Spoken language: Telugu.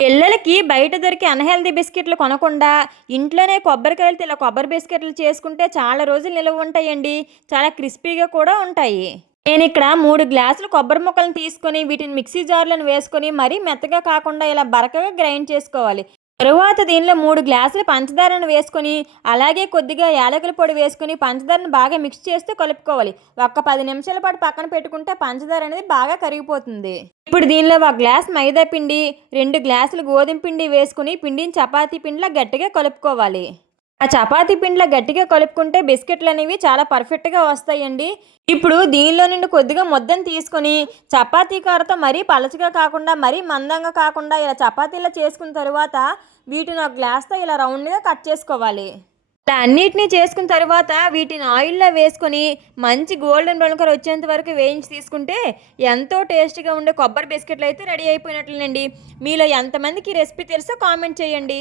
పిల్లలకి బయట దొరికే అన్హెల్దీ బిస్కెట్లు కొనకుండా ఇంట్లోనే కొబ్బరికాయలతో ఇలా కొబ్బరి బిస్కెట్లు చేసుకుంటే చాలా రోజులు నిలువ ఉంటాయండి. చాలా క్రిస్పీగా కూడా ఉంటాయి. నేను ఇక్కడ మూడు గ్లాసులు కొబ్బరి ముక్కలను తీసుకొని వీటిని మిక్సీ జార్లను వేసుకొని మరీ మెత్తగా కాకుండా ఇలా బరకగా గ్రైండ్ చేసుకోవాలి. తరువాత దీనిలో మూడు గ్లాసులు పంచదారను వేసుకొని అలాగే కొద్దిగా యాలకుల పొడి వేసుకొని పంచదారను బాగా మిక్స్ చేస్తూ కలుపుకోవాలి. ఒక్క పది నిమిషాల పాటు పక్కన పెట్టుకుంటే పంచదార అనేది బాగా కరిగిపోతుంది. ఇప్పుడు దీనిలో ఒక గ్లాస్ మైదా పిండి రెండు గ్లాసులు గోధుమ పిండి వేసుకుని పిండిని చపాతీ పిండిలా గట్టిగా కలుపుకోవాలి. ఆ చపాతీ పిండిలో గట్టిగా కలుపుకుంటే బిస్కెట్లు అనేవి చాలా పర్ఫెక్ట్గా వస్తాయండి. ఇప్పుడు దీనిలో నుండి కొద్దిగా ముద్దను తీసుకొని చపాతీ కారతో మరీ పలచగా కాకుండా మరీ మందంగా కాకుండా ఇలా చపాతీలా చేసుకున్న తర్వాత వీటిని ఒక గ్లాస్తో ఇలా రౌండ్గా కట్ చేసుకోవాలి. ఇలా అన్నిటినీ చేసుకున్న తర్వాత వీటిని ఆయిల్లో వేసుకొని మంచి గోల్డెన్ బ్రౌన్ కలర్ వచ్చేంత వరకు వేయించి తీసుకుంటే ఎంతో టేస్ట్గా ఉండే కొబ్బరి బిస్కెట్లు అయితే రెడీ అయిపోయినట్లేనండి. మీలో ఎంతమందికి ఈ రెసిపీ తెలుసో కామెంట్ చేయండి.